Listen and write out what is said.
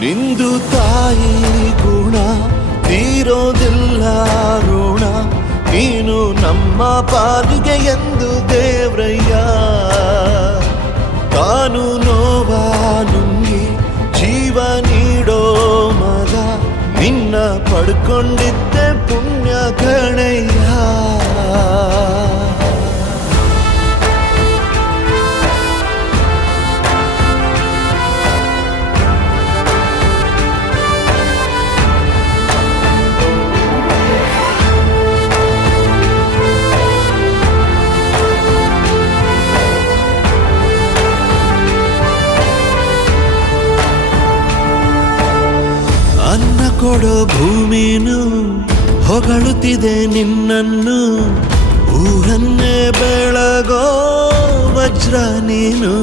ನಿಂದು ತಾಯಿ ಗುಣ ತೀರೋದಿಲ್ಲ ಋಣ, ನೀನು ನಮ್ಮ ಪಾಲಿಗೆ ಎಂದು ದೇವ್ರಯ್ಯ. ತಾನು ನೋವಾ ನುಂಗಿ ಜೀವ ನೀಡೋ ಮಗ, ನಿನ್ನ ಪಡ್ಕೊಂಡಿದ್ದೆ ಪುಣ್ಯ ಗಣಯ್ಯ. ಅನ್ನ ಕೊಡೋ ಭೂಮಿನು ಹೊಗಳುತ್ತಿದೆ ನಿನ್ನನ್ನು, ಊರನ್ನೇ ಬೆಳಗೋ ವಜ್ರ ನೀನು.